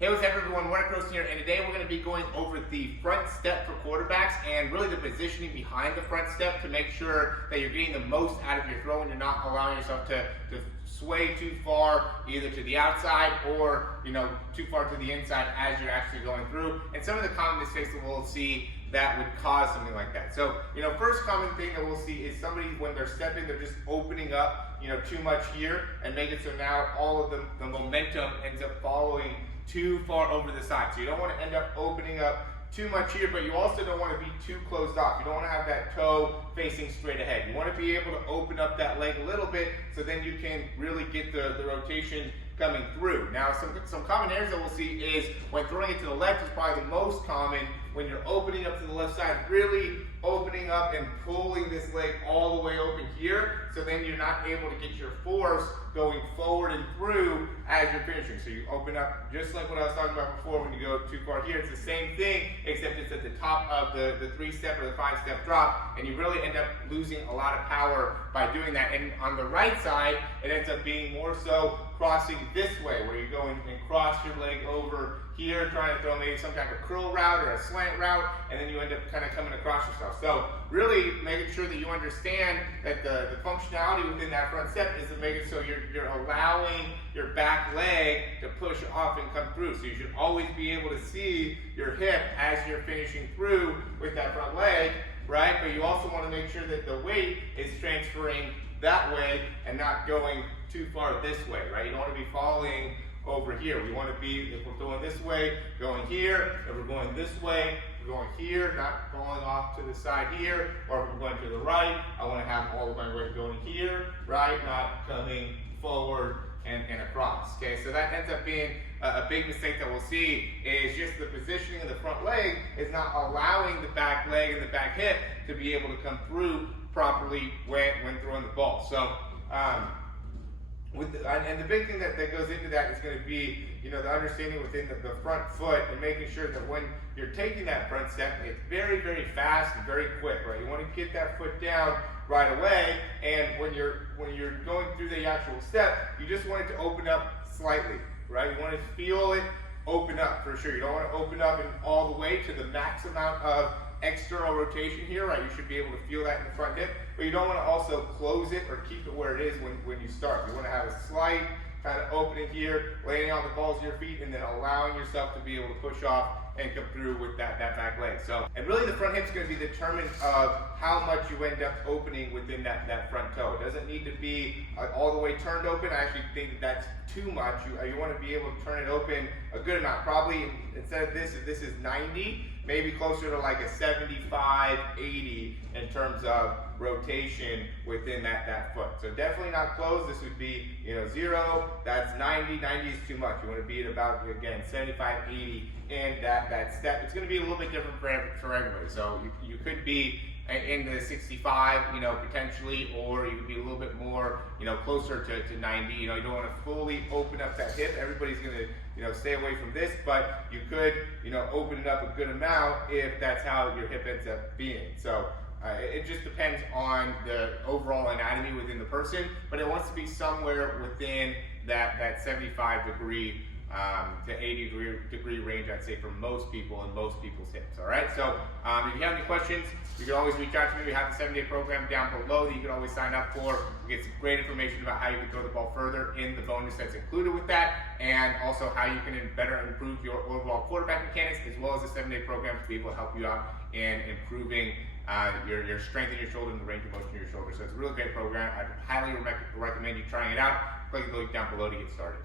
Hey, what's up everyone, Morey Croson here, and today we're going to be going over the front step for quarterbacks and really the positioning behind the front step to make sure that you're getting the most out of your throw and you're not allowing yourself to sway too far either to the outside or too far to the inside as you're actually going through. And some of the common mistakes that we'll see that would cause something like that. So, first common thing that we'll see is somebody when they're stepping, they're just opening up, too much here and make it so now all of the momentum ends up following too far over the side. So you don't want to end up opening up too much here, but you also don't want to be too closed off. You don't want to have that toe facing straight ahead. You want to be able to open up that leg a little bit so then you can really get the rotation coming through. Now, some common errors that we'll see is when throwing it to the left is probably the most common. When you're opening up to the left side, really opening up and pulling this leg all the way open here, so then you're not able to get your force going forward and through as you're finishing. So you open up just like what I was talking about before when you go too far here. It's the same thing, except it's at the top of the 3-step or the 5-step drop, and you really end up losing a lot of power by doing that. And on the right side, it ends up being more so crossing this way, where you go and cross your leg over here, trying to throw maybe some type of curl route or a slant route, and then you end up kind of coming across yourself. So really making sure that you understand that the functionality within that front step is to make it so you're allowing your back leg to push off and come through. So you should always be able to see your hip as you're finishing through with that front leg, right? But you also want to make sure that the weight is transferring that way and not going too far this way, right? You don't want to be falling over here. We want to be, if we're going this way, going here. If we're going this way, we're going here, not falling off to the side here. Or if we're going to the right, I want to have all of my weight going here, right? Not coming forward and across, okay? So that ends up being a big mistake that we'll see is just the positioning of the front leg is not allowing the back leg and the back hip to be able to come through properly when throwing the ball. So, and the big thing that goes into that is going to be, the understanding within the front foot and making sure that when you're taking that front step, it's very, very fast and very quick, right? You want to get that foot down right away, and when you're going through the actual step, you just want it to open up slightly, right? You want to feel it open up for sure. You don't want to open up and all the way to the max amount of external rotation here, right? You should be able to feel that in the front hip, but you don't want to also close it or keep it where it is when you start. You want to have a slight kind of opening here, laying on the balls of your feet, and then allowing yourself to be able to push off and come through with that back leg. So, and really the front hip's going to be determined of how much you end up opening within that front toe. It doesn't need to be all the way turned open. I actually think that's too much. You want to be able to turn it open a good amount. Probably instead of this, if this is 90, maybe closer to like a 75, 80 in terms of rotation within that foot. So definitely not closed. This would be 0, that's 90. 90 is too much. You want to be at about, again, 75, 80 in that step. It's going to be a little bit different for everybody. So you could be in the 65, potentially, or you could be a little bit more, closer to 90. You don't want to fully open up that hip. Everybody's going to, stay away from this, but you could, open it up a good amount if that's how your hip ends up being. So it just depends on the overall anatomy within the person, but it wants to be somewhere within that 75 degree to 80 degree range, I'd say, for most people and most people's hips. All right, so if you have any questions, you can always reach out to me. We have the 7-day program down below that you can always sign up for. We get some great information about how you can throw the ball further in the bonus that's included with that, and also how you can better improve your overall quarterback mechanics, as well as the 7-day program to be able to help you out in improving your strength in your shoulder and the range of motion in your shoulder. So it's a really great program. I'd highly recommend you trying it out. Click the link down below to get started.